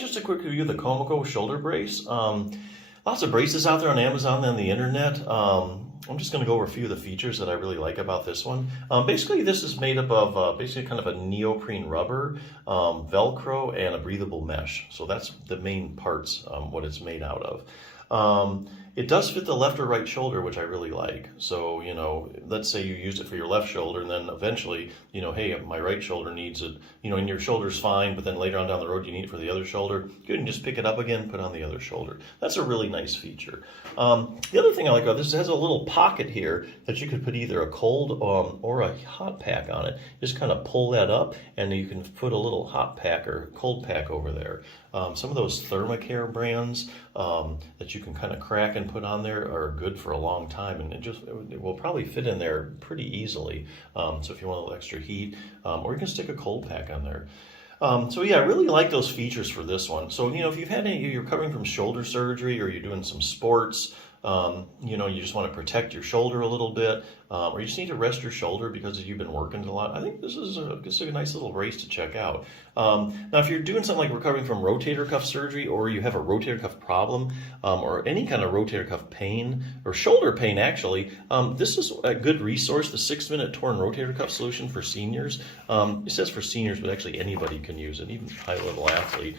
just a quick review of the Komoko shoulder brace. Lots of braces out there on Amazon and the internet. I'm just going to go over a few of the features that I really like about this one. Basically, this is made up of basically kind of a neoprene rubber, Velcro, and a breathable mesh. So that's the main parts, what it's made out of. It does fit the left or right shoulder, which I really like. So, you know, let's say you use it for your left shoulder, and then eventually, you know, hey, my right shoulder needs it, you know, and your shoulder's fine, but then later on down the road, you need it for the other shoulder. You can just pick it up again, put it on the other shoulder. That's a really nice feature. The other thing I like about this is it has a little pocket here that you could put either a cold or a hot pack on it. Just kind of pull that up, and you can put a little hot pack or cold pack over there. Some of those Thermacare brands that you can kind of crack and put on there are good for a long time, and it will probably fit in there pretty easily. So if you want a little extra heat, or you can stick a cold pack on there. So yeah, I really like those features for this one. So, you know, if you're recovering from shoulder surgery, or you're doing some sports, you know, you just want to protect your shoulder a little bit, or you just need to rest your shoulder because you've been working a lot, I think this is a nice little brace to check out. Now, if you're doing something like recovering from rotator cuff surgery, or you have a rotator cuff problem, or any kind of rotator cuff pain, or shoulder pain actually, this is a good resource, the 6-minute torn rotator cuff solution for seniors. It says for seniors, but actually anybody can use it, even high-level athlete.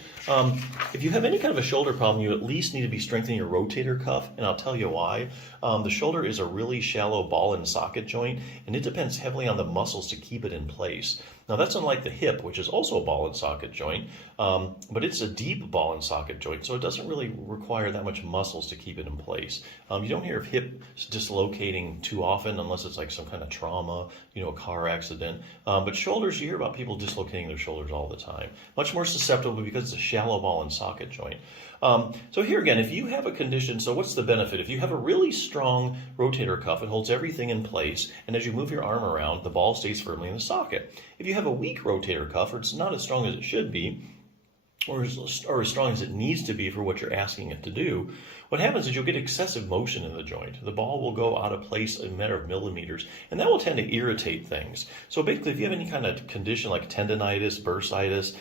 If you have any kind of a shoulder problem, you at least need to be strengthening your rotator cuff, and I'll tell you why. The shoulder is a really shallow ball and socket joint, and it depends heavily on the muscles to keep it in place. Now, that's unlike the hip, which is also a ball and socket joint, but it's a deep ball and socket joint, so it doesn't really require that much muscles to keep it in place. You don't hear of hips dislocating too often unless it's like some kind of trauma, you know, a car accident. But shoulders, you hear about people dislocating their shoulders all the time. Much more susceptible because it's a shallow ball and socket joint. So here again, if you have a condition, so what's the benefit? If you have a really strong rotator cuff, it holds everything in place, and as you move your arm around, the ball stays firmly in the socket. If you have a weak rotator cuff, or it's not as strong as it should be, or as strong as it needs to be for what you're asking it to do, what happens is you'll get excessive motion in the joint. The ball will go out of place in a matter of millimeters, and that will tend to irritate things. So basically, if you have any kind of condition like tendonitis, bursitis,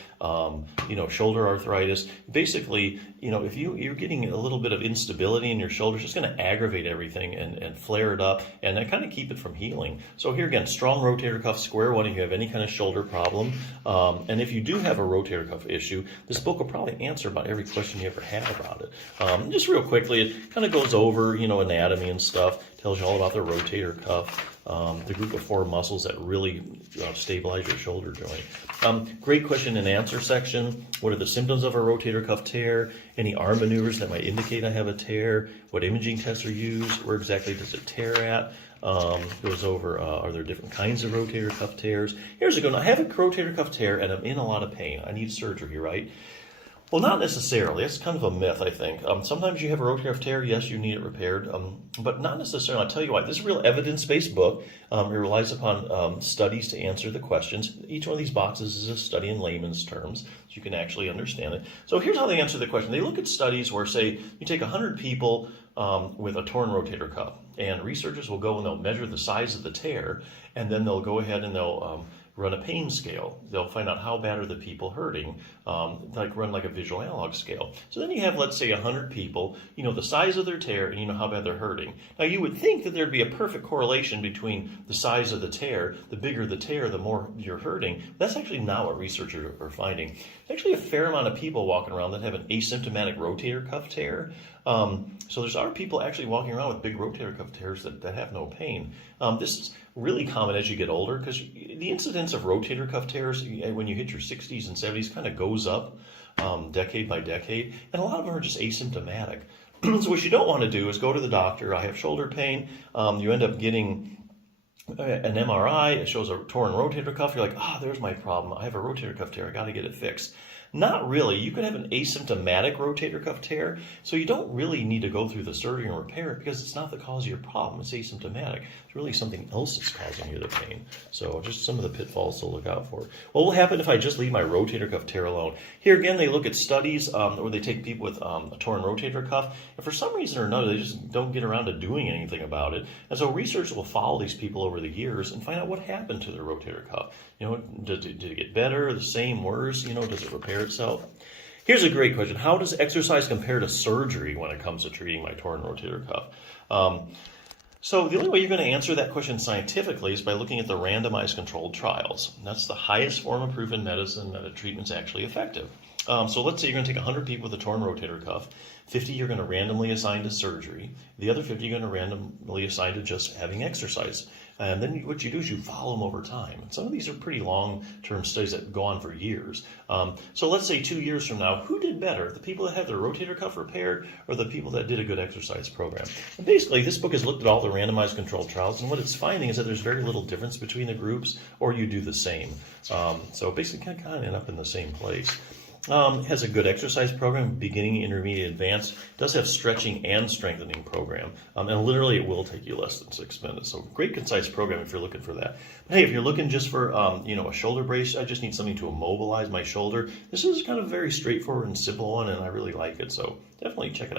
you know, shoulder arthritis, basically, you know, if you're getting a little bit of instability in your shoulder, it's just going to aggravate everything and flare it up, and then kind of keep it from healing. So here again, strong rotator cuff, square one if you have any kind of shoulder problem. And if you do have a rotator cuff issue, this book will probably answer about every question you ever had about it. Just real quickly, it kind of goes over, you know, anatomy and stuff, tells you all about the rotator cuff, the group of 4 muscles that really stabilize your shoulder joint. Great question and answer section. What are the symptoms of a rotator cuff tear? Any arm maneuvers that might indicate I have a tear? What imaging tests are used? Where exactly does it tear at? Goes over, are there different kinds of rotator cuff tears? Here's a good one. I have a rotator cuff tear and I'm in a lot of pain. I need surgery, right? Well, not necessarily. That's kind of a myth, I think. Sometimes you have a rotator cuff tear, yes, you need it repaired, but not necessarily. I'll tell you why. This is a real evidence-based book. It relies upon studies to answer the questions. Each one of these boxes is a study in layman's terms, so you can actually understand it. So here's how they answer the question. They look at studies where, say, you take 100 people with a torn rotator cuff, and researchers will go and they'll measure the size of the tear, and then they'll go ahead and they'll run a pain scale. They'll find out how bad are the people hurting, run like a visual analog scale. So then you have, let's say, 100 people, you know the size of their tear and you know how bad they're hurting. Now you would think that there'd be a perfect correlation between the size of the tear, the bigger the tear, the more you're hurting. That's actually not what researchers are finding. There's actually a fair amount of people walking around that have an asymptomatic rotator cuff tear. So there's other people actually walking around with big rotator cuff tears that have no pain. This is really common as you get older because the incidence of rotator cuff tears when you hit your 60s and 70s kind of goes up decade by decade, and a lot of them are just asymptomatic. So what you don't want to do is go to the doctor. I have shoulder pain. You end up getting an MRI. It shows a torn rotator cuff. You're like, there's my problem. I have a rotator cuff tear. I got to get it fixed. Not really. You could have an asymptomatic rotator cuff tear, so you don't really need to go through the surgery and repair it because it's not the cause of your problem. It's asymptomatic. It's really something else that's causing you the pain. So just some of the pitfalls to look out for. What will happen if I just leave my rotator cuff tear alone? Here again, they look at studies where they take people with a torn rotator cuff, and for some reason or another, they just don't get around to doing anything about it. And so researchers will follow these people over the years and find out what happened to their rotator cuff. You know, did it get better, the same, worse? You know, does it repair itself? Here's a great question. How does exercise compare to surgery when it comes to treating my torn rotator cuff? So the only way you're going to answer that question scientifically is by looking at the randomized controlled trials. And that's the highest form of proof in medicine that a treatment's actually effective. So let's say you're going to take 100 people with a torn rotator cuff. 50 you're going to randomly assign to surgery. The other 50 you're going to randomly assign to just having exercise. And then what you do is you follow them over time. And some of these are pretty long-term studies that go on for years. So let's say 2 years from now, who did better? The people that had their rotator cuff repaired or the people that did a good exercise program? And basically, this book has looked at all the randomized controlled trials, and what it's finding is that there's very little difference between the groups, or you do the same. So basically, kind of end up in the same place. Has a good exercise program, beginning, intermediate, advanced. Does have stretching and strengthening program, and literally it will take you less than 6 minutes. So great concise program if you're looking for that. But hey, if you're looking just for a shoulder brace, I just need something to immobilize my shoulder. This is kind of a very straightforward and simple one, and I really like it. So definitely check it out.